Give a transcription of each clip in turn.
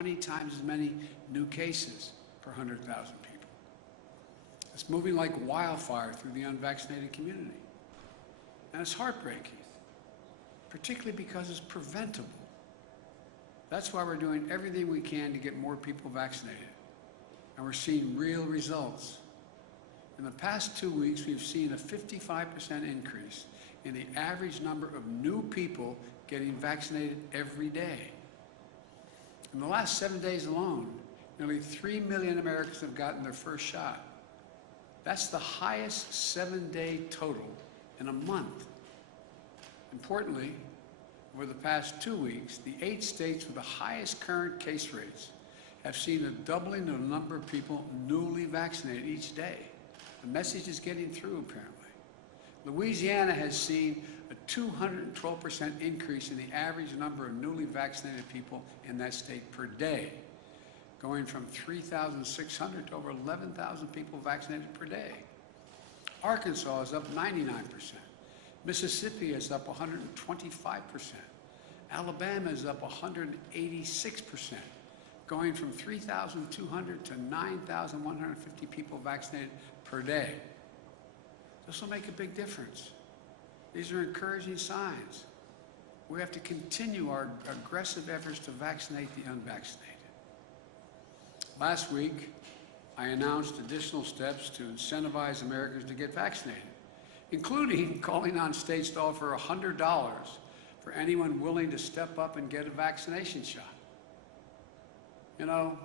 20 times as many new cases per 100,000 people. It's moving like wildfire through the unvaccinated community. And it's heartbreaking, particularly because it's preventable. That's why we're doing everything we can to get more people vaccinated. And we're seeing real results. In the past 2 weeks, we've seen a 55% increase in the average number of new people getting vaccinated every day. In the last 7 days alone, nearly 3 million Americans have gotten their first shot. That's the highest 7-day total in a month. Importantly, over the past 2 weeks, the 8 states with the highest current case rates have seen a doubling of the number of people newly vaccinated each day. The message is getting through, apparently. Louisiana has seen a 212% increase in the average number of newly vaccinated people in that state per day, going from 3,600 to over 11,000 people vaccinated per day. Arkansas is up 99%. Mississippi is up 125%. Alabama is up 186%, going from 3,200 to 9,150 people vaccinated per day. This will make a big difference. These are encouraging signs. We have to continue our aggressive efforts to vaccinate the unvaccinated. Last week, I announced additional steps to incentivize Americans to get vaccinated, including calling on states to offer $100 for anyone willing to step up and get a vaccination shot. You know,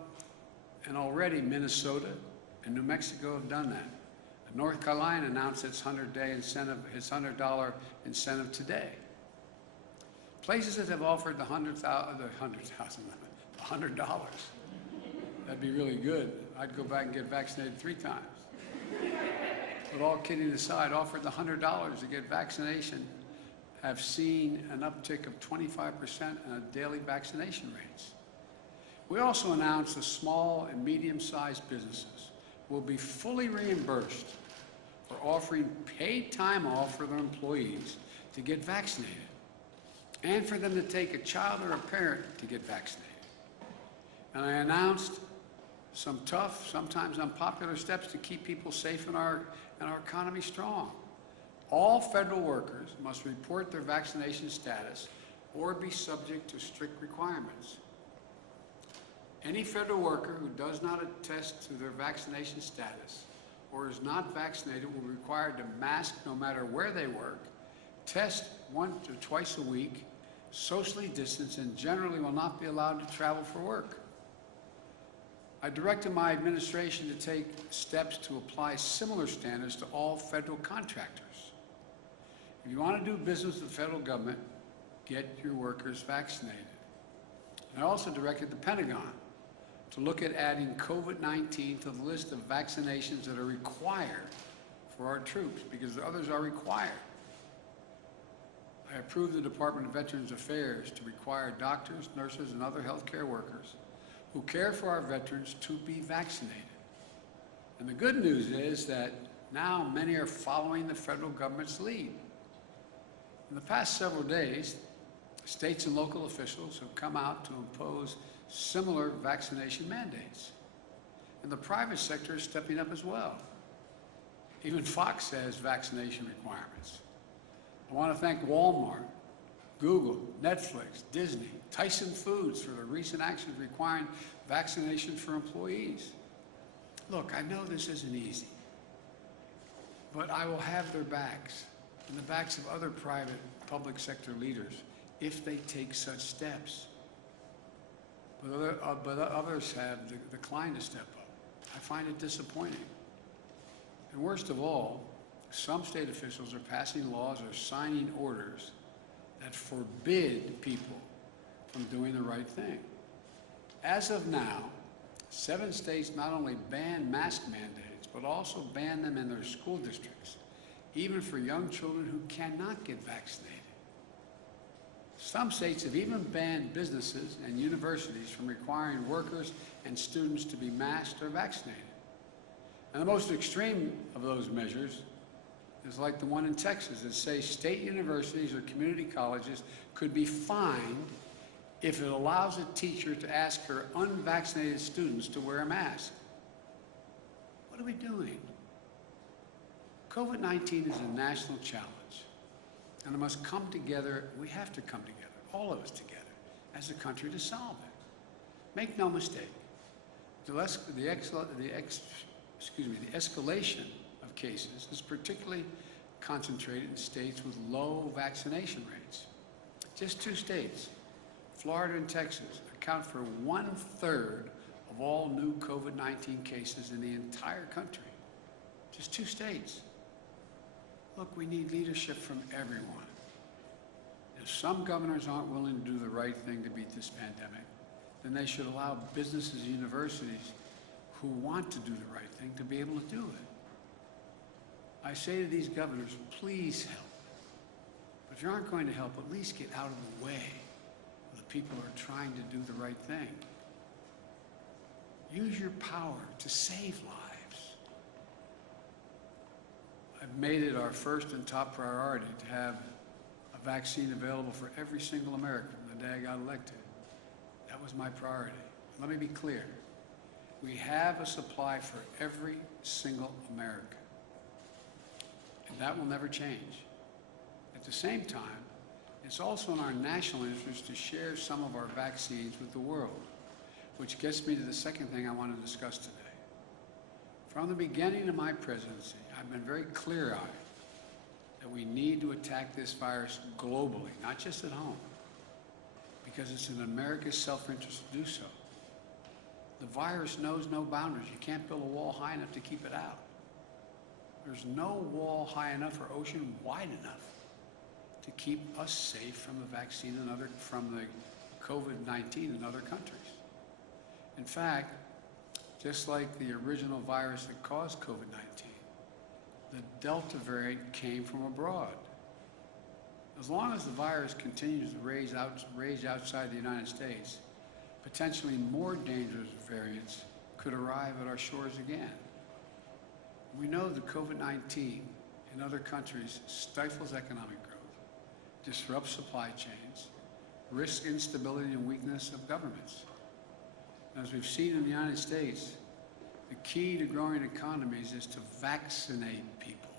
and already Minnesota and New Mexico have done that. North Carolina announced its $100 incentive today. Places that have offered the $100. That'd be really good. I'd go back and get vaccinated 3 times. But all kidding aside, offered the $100 to get vaccination have seen an uptick of 25% in daily vaccination rates. We also announced that small and medium-sized businesses will be fully reimbursed for offering paid time off for their employees to get vaccinated, and for them to take a child or a parent to get vaccinated. And I announced some tough, sometimes unpopular steps to keep people safe and our economy strong. All federal workers must report their vaccination status or be subject to strict requirements. Any federal worker who does not attest to their vaccination status or is not vaccinated will be required to mask no matter where they work, test 1 to 2 a week, socially distance, and generally will not be allowed to travel for work. I directed my administration to take steps to apply similar standards to all federal contractors. If you want to do business with the federal government, get your workers vaccinated. I also directed the Pentagon to look at adding COVID-19 to the list of vaccinations that are required for our troops, because others are required. I approved the Department of Veterans Affairs to require doctors, nurses, and other healthcare workers who care for our veterans to be vaccinated. And the good news is that now many are following the federal government's lead. In the past several days, states and local officials have come out to impose similar vaccination mandates. And the private sector is stepping up as well. Even Fox has vaccination requirements. I want to thank Walmart, Google, Netflix, Disney, Tyson Foods for their recent actions requiring vaccination for employees. Look, I know this isn't easy, but I will have their backs and the backs of other private public sector leaders if they take such steps. But others have declined to step up. I find it disappointing. And worst of all, some state officials are passing laws or signing orders that forbid people from doing the right thing. As of now, 7 states not only ban mask mandates, but also ban them in their school districts, even for young children who cannot get vaccinated. Some states have even banned businesses and universities from requiring workers and students to be masked or vaccinated. And the most extreme of those measures is like the one in Texas that says state universities or community colleges could be fined if it allows a teacher to ask her unvaccinated students to wear a mask? What are we doing? COVID-19 is a national challenge, and it must come together. We have to come together, all of us together, as a country to solve it. Make no mistake, the escalation of cases is particularly concentrated in states with low vaccination rates. Just 2 states, Florida and Texas, account for 1/3 of all new COVID-19 cases in the entire country. Just 2 states. Look, we need leadership from everyone. If some governors aren't willing to do the right thing to beat this pandemic, then they should allow businesses and universities who want to do the right thing to be able to do it. I say to these governors, please help. But if you aren't going to help, at least get out of the way of the people who are trying to do the right thing. Use your power to save lives. I've made it our first and top priority to have a vaccine available for every single American the day I got elected. That was my priority. Let me be clear. We have a supply for every single American. And that will never change. At the same time, it's also in our national interest to share some of our vaccines with the world, which gets me to the second thing I want to discuss today. From the beginning of my presidency, I've been very clear-eyed that we need to attack this virus globally, not just at home, because it's in America's self-interest to do so. The virus knows no boundaries. You can't build a wall high enough to keep it out. There's no wall high enough or ocean wide enough to keep us safe from the vaccine and from the COVID-19 in other countries. In fact, just like the original virus that caused COVID-19, the Delta variant came from abroad. As long as the virus continues to rage outside the United States, potentially more dangerous variants could arrive at our shores again. We know that COVID-19 in other countries stifles economic growth, disrupts supply chains, risks instability and weakness of governments. As we've seen in the United States, the key to growing economies is to vaccinate people.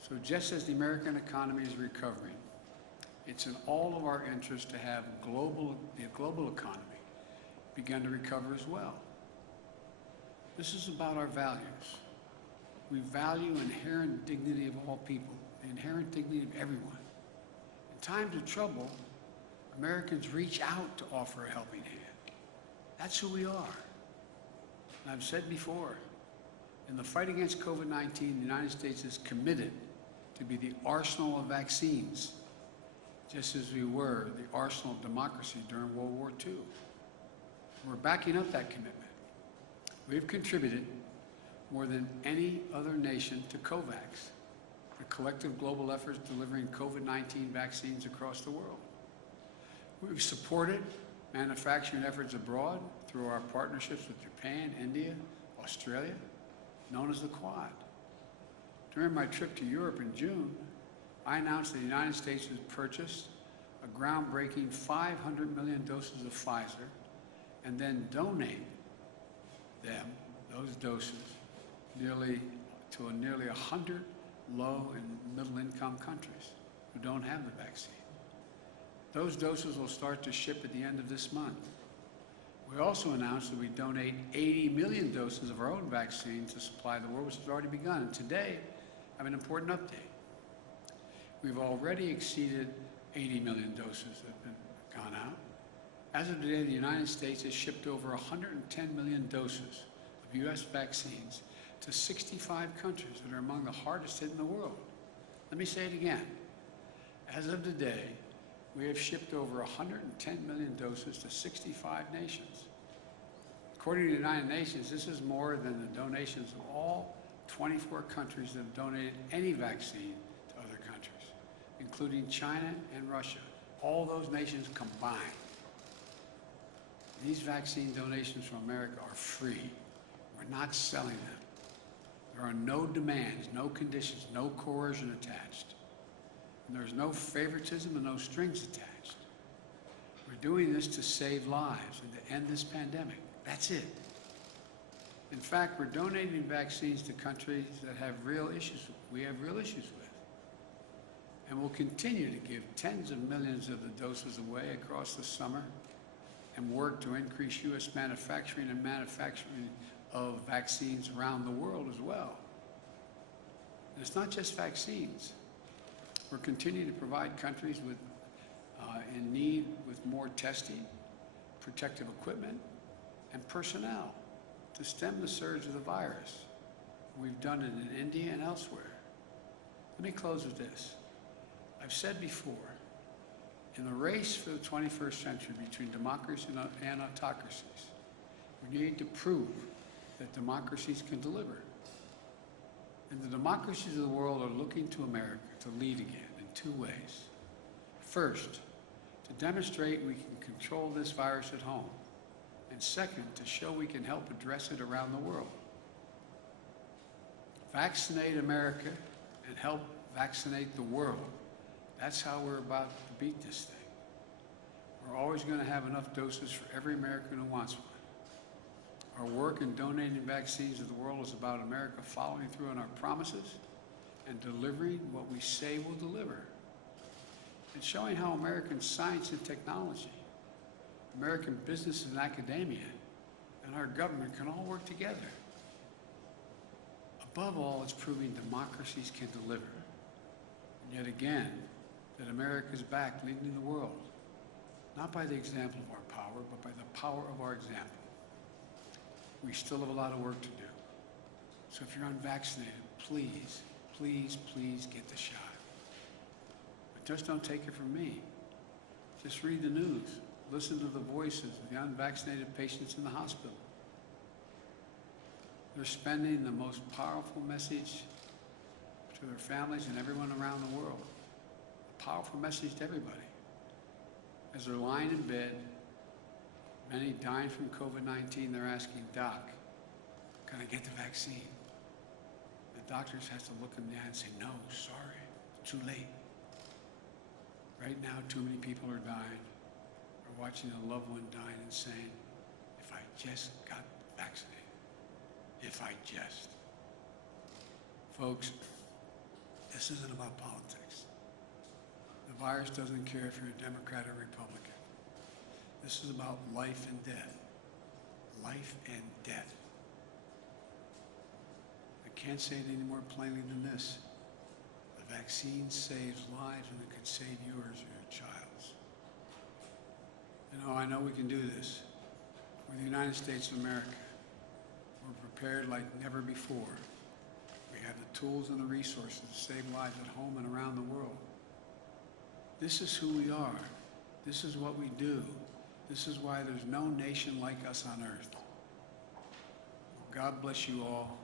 So just as the American economy is recovering, it's in all of our interest to have the global economy begin to recover as well. This is about our values. We value inherent dignity of all people, the inherent dignity of everyone. In times of trouble, Americans reach out to offer a helping hand. That's who we are. And I've said before, in the fight against COVID-19, the United States is committed to be the arsenal of vaccines, just as we were the arsenal of democracy during World War II. We're backing up that commitment. We've contributed more than any other nation to COVAX, the collective global efforts delivering COVID-19 vaccines across the world. We've supported manufacturing efforts abroad through our partnerships with Japan, India, Australia, known as the Quad. During my trip to Europe in June, I announced that the United States has purchased a groundbreaking 500 million doses of Pfizer and then donate them, those doses, to nearly 100 low and middle income countries who don't have the vaccine. Those doses will start to ship at the end of this month. We also announced that we donate 80 million doses of our own vaccine to supply the world, which has already begun. And today, I have an important update. We've already exceeded 80 million doses that have gone out. As of today, the United States has shipped over 110 million doses of U.S. vaccines to 65 countries that are among the hardest hit in the world. Let me say it again. As of today, we have shipped over 110 million doses to 65 nations. According to the United Nations, this is more than the donations of all 24 countries that have donated any vaccine to other countries, including China and Russia, all those nations combined. These vaccine donations from America are free. We're not selling them. There are no demands, no conditions, no coercion attached. And there's no favoritism and no strings attached. We're doing this to save lives and to end this pandemic. That's it. In fact, we're donating vaccines to countries that have real issues we have real issues with. And we'll continue to give tens of millions of the doses away across the summer and work to increase U.S. manufacturing and manufacturing of vaccines around the world as well. And it's not just vaccines. We're continuing to provide countries with, in need with more testing, protective equipment, and personnel to stem the surge of the virus. We've done it in India and elsewhere. Let me close with this. I've said before, in the race for the 21st century between democracy and autocracies, we need to prove that democracies can deliver. And the democracies of the world are looking to America to lead again in two ways. First, to demonstrate we can control this virus at home. And second, to show we can help address it around the world. Vaccinate America and help vaccinate the world. That's how we're about to beat this thing. We're always going to have enough doses for every American who wants one. Our work in donating vaccines to the world is about America following through on our promises and delivering what we say we'll deliver. And showing how American science and technology, American business and academia, and our government can all work together. Above all, it's proving democracies can deliver. And yet again, that America is back leading the world, not by the example of our power, but by the power of our example. We still have a lot of work to do. So if you're unvaccinated, please, please, please get the shot. But just don't take it from me. Just read the news. Listen to the voices of the unvaccinated patients in the hospital. They're spending the most powerful message to their families and everyone around the world. A powerful message to everybody. As they're lying in bed, many dying from COVID-19, they're asking, Doc, can I get the vaccine? The doctors have to look them down and say, no, sorry, it's too late. Right now, too many people are dying. We're watching a loved one dying and saying, if I just got vaccinated, if I just. Folks, this isn't about politics. The virus doesn't care if you're a Democrat or Republican. This is about life and death. Life and death. I can't say it any more plainly than this. The vaccine saves lives and it could save yours or your child's. You know, I know we can do this. We're the United States of America. We're prepared like never before. We have the tools and the resources to save lives at home and around the world. This is who we are. This is what we do. This is why there's no nation like us on earth. Well, God bless you all,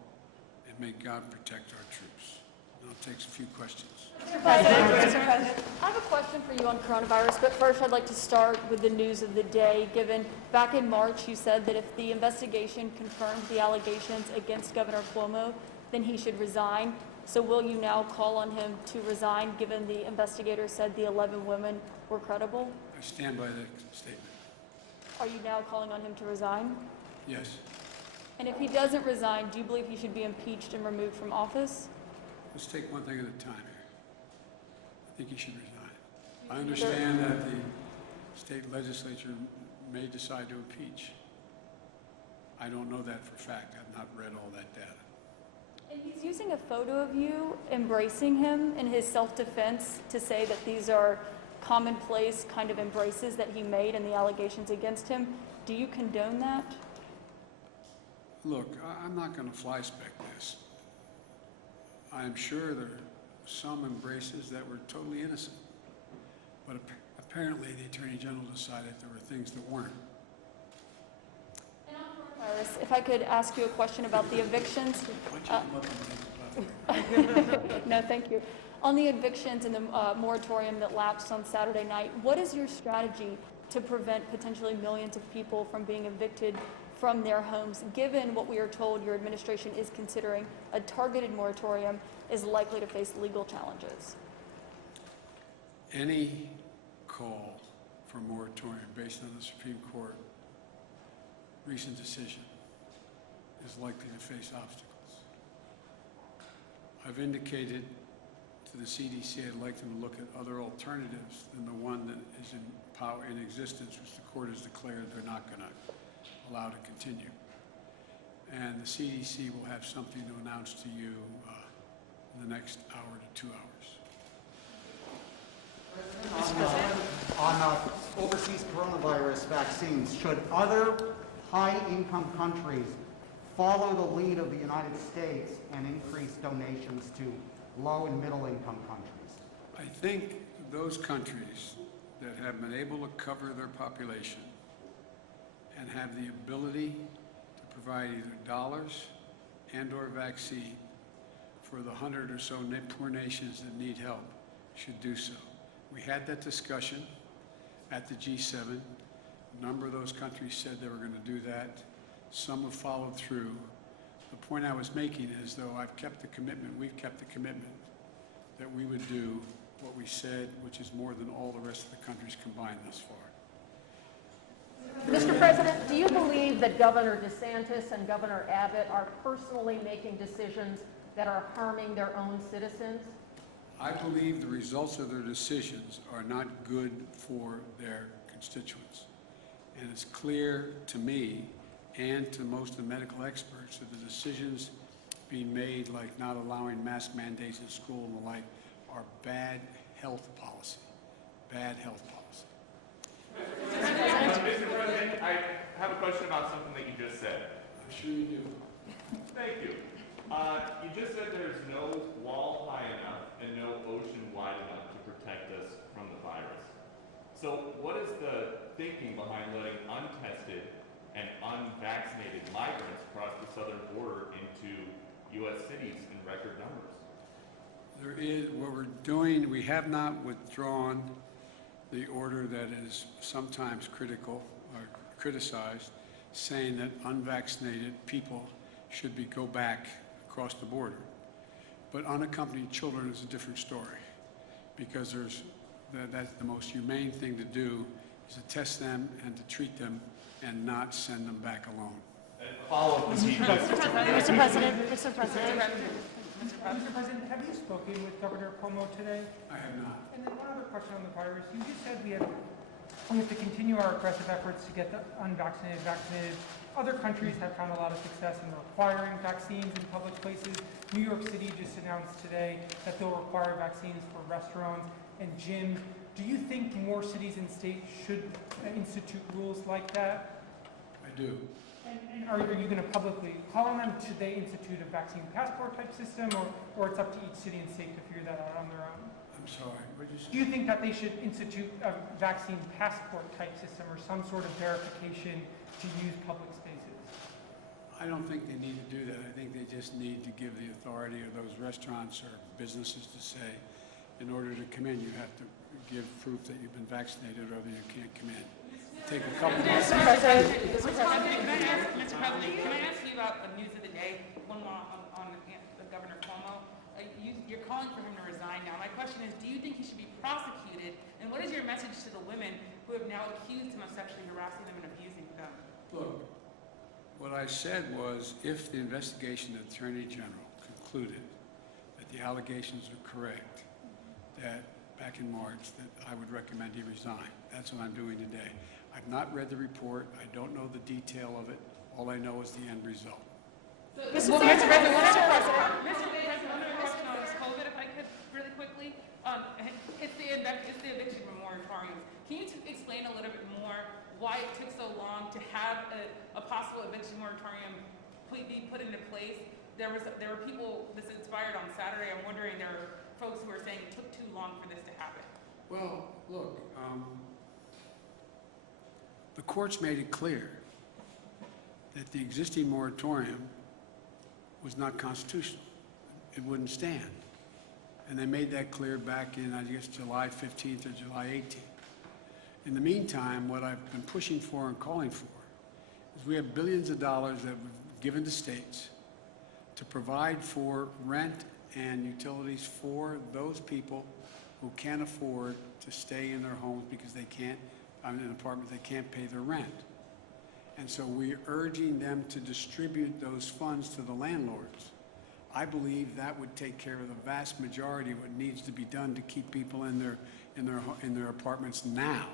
and may God protect our troops. Now I'll take a few questions. Mr. President, I have a question for you on coronavirus, but first I'd like to start with the news of the day, given back in March you said that if the investigation confirmed the allegations against Governor Cuomo, then he should resign. So will you now call on him to resign, given the investigators said the 11 women were credible? I stand by that statement. Are you now calling on him to resign? Yes. And if he doesn't resign, do you believe he should be impeached and removed from office? Let's take one thing at a time here. I think he should resign. I understand that the state legislature may decide to impeach. I don't know that for a fact. I've not read all that data. And he's using a photo of you embracing him in his self-defense to say that these are commonplace kind of embraces that he made and the allegations against him. Do you condone that? Look, I'm not going to fly-spec this. I'm sure there are some embraces that were totally innocent. But apparently the Attorney General decided there were things that weren't. And on coronavirus, if I could ask you a question about the evictions. Why don't you come up and take the platform? No, thank you. On the evictions and the moratorium that lapsed on Saturday night, what is your strategy to prevent potentially millions of people from being evicted from their homes, given what we are told your administration is considering a targeted moratorium is likely to face legal challenges? Any call for a moratorium based on the Supreme Court recent decision is likely to face obstacles. I've indicated to the CDC I'd like them to look at other alternatives than the one that is in power in existence, which the court has declared they're not going to allow to continue. And the CDC will have something to announce to you in the next hour to 2 hours. On overseas coronavirus vaccines, should other high-income countries follow the lead of the United States and increase donations to low and middle-income countries? I think those countries that have been able to cover their population and have the ability to provide either dollars and/or vaccine for the 100 or so poor nations that need help should do so. We had that discussion at the G7. A number of those countries said they were going to do that. Some have followed through. The point I was making is, though, I've kept the commitment, we've kept the commitment that we would do what we said, which is more than all the rest of the countries combined thus far. Mr. President, do you believe that Governor DeSantis and Governor Abbott are personally making decisions that are harming their own citizens? I believe the results of their decisions are not good for their constituents. And it's clear to me and to most of the medical experts that the decisions being made, like not allowing mask mandates in school and the like, are bad health policy. Bad health policy. Mr. President, I have a question about something that you just said. I'm sure you do. Thank you. You just said there's no wall high enough and no ocean wide enough to protect us from the virus. So what is the thinking behind letting untested and unvaccinated migrants cross the southern border into U.S. cities in record numbers? There is, what we're doing, we have not withdrawn the order that is sometimes critical or criticized, saying that unvaccinated people should go back across the border. But unaccompanied children is a different story, because that's the most humane thing to do, is to test them and to treat them and not send them back alone. Follow-up would be just... Mr. President, Mr. President, have you spoken with Governor Cuomo today? I have not. And then one other question on the virus. You just said we have to continue our aggressive efforts to get the unvaccinated vaccinated. Other countries have found a lot of success in requiring vaccines in public places. New York City just announced today that they'll require vaccines for restaurants and gyms. Do you think more cities and states should institute rules like that? I do. And are you going to publicly call on them? Should they institute a vaccine passport type system, or it's up to each city and state to figure that out on their own? I'm sorry, what did you say? Do you think that they should institute a vaccine passport type system or some sort of verification to use public spaces? I don't think they need to do that. I think they just need to give the authority of those restaurants or businesses to say, in order to come in, you have to give proof that you've been vaccinated, or that you can't come in. Take a couple months. Mr. President, can I ask you about the news of the day, one more on Governor Cuomo? You're calling for him to resign now. My question is, do you think he should be prosecuted? And what is your message to the women who have now accused him of sexually harassing them and abusing them? Look, what I said was, if the investigation of the Attorney General concluded that the allegations are correct, that back in March, that I would recommend he resign. That's what I'm doing today. I've not read the report. I don't know the detail of it. All I know is the end result. Mr. President, one other question on this COVID, if I could, really quickly. It's the eviction moratoriums. Can you explain a little bit more why it took so long to have a possible eviction moratorium be put into place? There were people, this inspired on Saturday. I'm wondering, there are folks who are saying it took too long for this to happen. Well, look, the courts made it clear that the existing moratorium was not constitutional. It wouldn't stand. And they made that clear back in, I guess, July 15th or July 18th. In the meantime, what I've been pushing for and calling for is we have billions of dollars that we've given to states to provide for rent and utilities for those people who can't afford to stay in their homes because they can't in an apartment, they can't pay their rent. And so we're urging them to distribute those funds to the landlords. I believe that would take care of the vast majority of what needs to be done to keep people in their apartments now.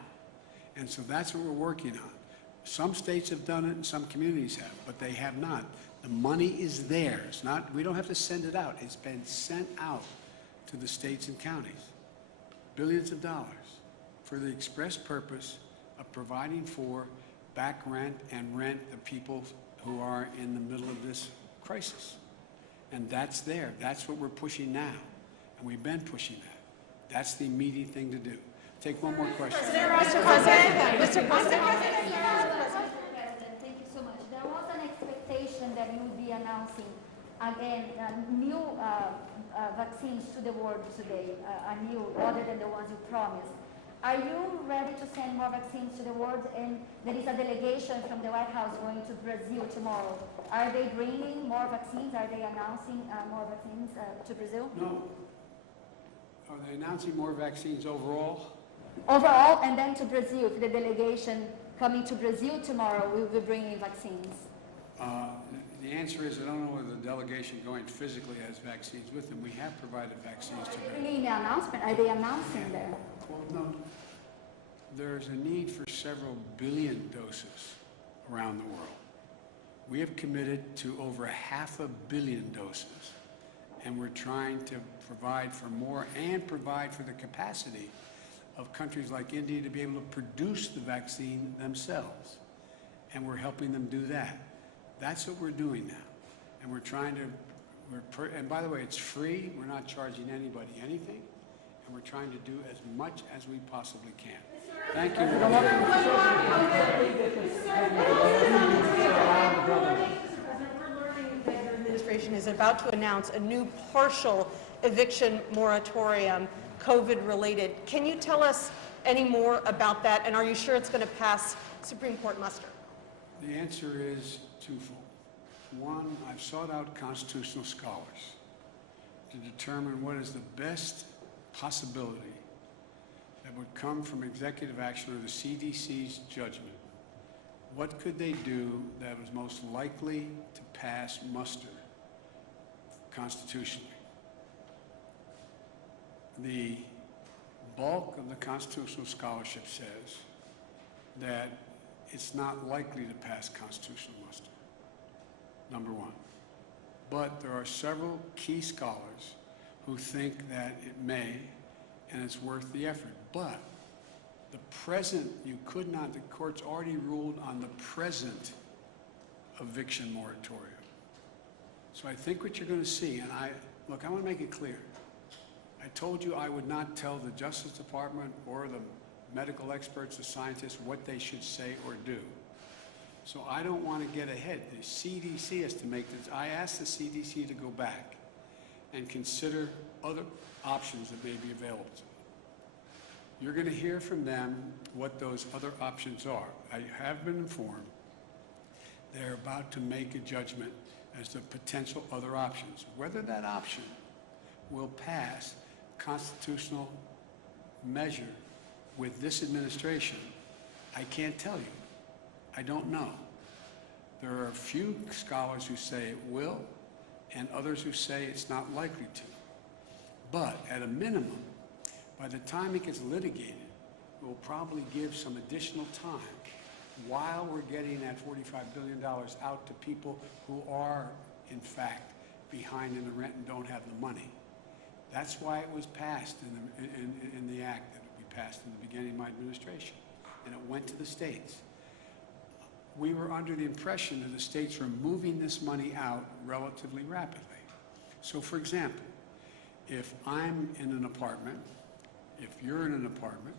And so that's what we're working on. Some states have done it and some communities have, but they have not. The money is there. It's not, we don't have to send it out. It's been sent out to the states and counties. Billions of dollars for the express purpose of providing for back rent and rent the people who are in the middle of this crisis. And that's there. That's what we're pushing now. And we've been pushing that. That's the immediate thing to do. Take one more question. Mr. President, Mr. President, thank you so much. There was an expectation that you would be announcing again new vaccines to the world today, new other than the ones you promised. Are you ready to send more vaccines to the world? And there is a delegation from the White House going to Brazil tomorrow. Are they bringing more vaccines? Are they announcing more vaccines to Brazil? No. Are they announcing more vaccines overall? Overall, and then to Brazil, the delegation coming to Brazil tomorrow will be bringing vaccines. The answer is I don't know whether the delegation going physically has vaccines with them. We have provided vaccines to them. In the announcement, are they announcing there? Well, no. There's a need for several billion doses around the world. We have committed to over 500 million doses, and we're trying to provide for more and provide for the capacity of countries like India to be able to produce the vaccine themselves. And we're helping them do that. That's what we're doing now. And we're trying to, and by the way, it's free. We're not charging anybody anything. And we're trying to do as much as we possibly can. Thank you. Mr. President, we're learning that your administration is about to announce a new partial eviction moratorium, COVID-related. Can you tell us any more about that, and are you sure it's going to pass Supreme Court muster? The answer is twofold. One, I've sought out constitutional scholars to determine what is the best possibility that would come from executive action or the CDC's judgment. What could they do that was most likely to pass muster constitutionally? The bulk of the constitutional scholarship says that it's not likely to pass constitutional muster, number one. But there are several key scholars who think that it may, and it's worth the effort. But the present, you could not, the court's already ruled on the present eviction moratorium. So I think what you're going to see, and I want to make it clear. I told you I would not tell the Justice Department or the medical experts, the scientists, what they should say or do. So I don't want to get ahead. The CDC has to make this. I asked the CDC to go back and consider other options that may be available to them. You're going to hear from them what those other options are. I have been informed they're about to make a judgment as to potential other options. Whether that option will pass constitutional measure with this administration, I can't tell you. I don't know. There are a few scholars who say it will, and others who say it's not likely to. But at a minimum, by the time it gets litigated, we'll probably give some additional time while we're getting that $45 billion out to people who are, in fact, behind in the rent and don't have the money. That's why it was passed in the act that we passed in the beginning of my administration, and it went to the states. We were under the impression that the states were moving this money out relatively rapidly. So, for example, if I'm in an apartment, if you're in an apartment,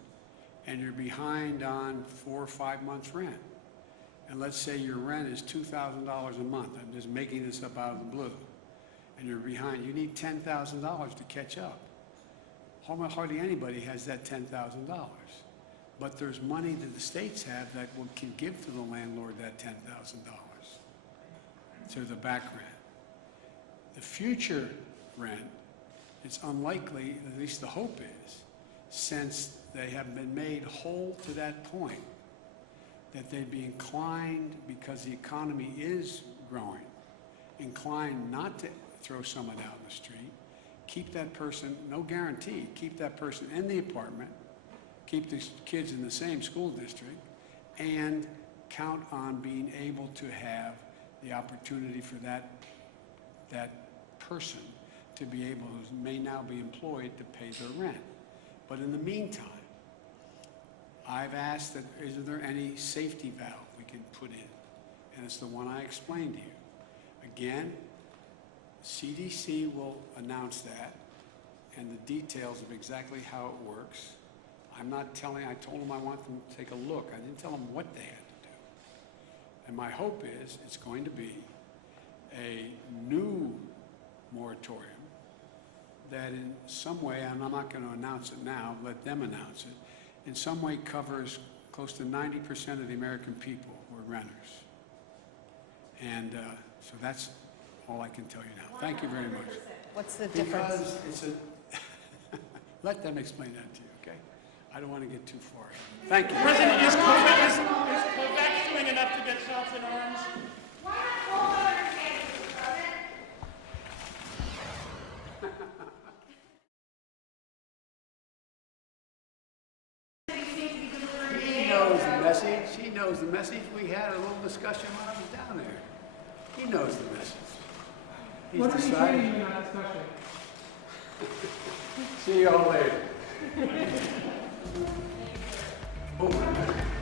and you're behind on 4 or 5 months rent, and let's say your rent is $2,000 a month, I'm just making this up out of the blue, and you're behind, you need $10,000 to catch up. Hardly anybody has that $10,000. But there's money that the states have that can give to the landlord that $10,000 to the back rent. The future rent, it's unlikely, at least the hope is, since they have been made whole to that point that they'd be inclined, because the economy is growing, inclined not to throw someone out in the street, keep that person, no guarantee, keep that person in the apartment, keep the kids in the same school district, and count on being able to have the opportunity for that person to be able, who may now be employed, to pay their rent. But in the meantime, I've asked that, is there any safety valve we can put in? And it's the one I explained to you. Again, CDC will announce that and the details of exactly how it works. I'm not telling, I told them I want them to take a look. I didn't tell them what they had to do. And my hope is it's going to be a new moratorium that in some way, and I'm not going to announce it now, let them announce it, in some way covers close to 90% of the American people who are renters. And so that's all I can tell you now. Thank you very much. What's the difference? Because it's a, let them explain that to you, okay? I don't want to get too far. Thank you. President, is COVAX doing enough to get shots in arms? He knows the message. He knows the message. We had a little discussion when I was down there. He knows the message. He's What are you decided. saying in that discussion? See you all later. Oh.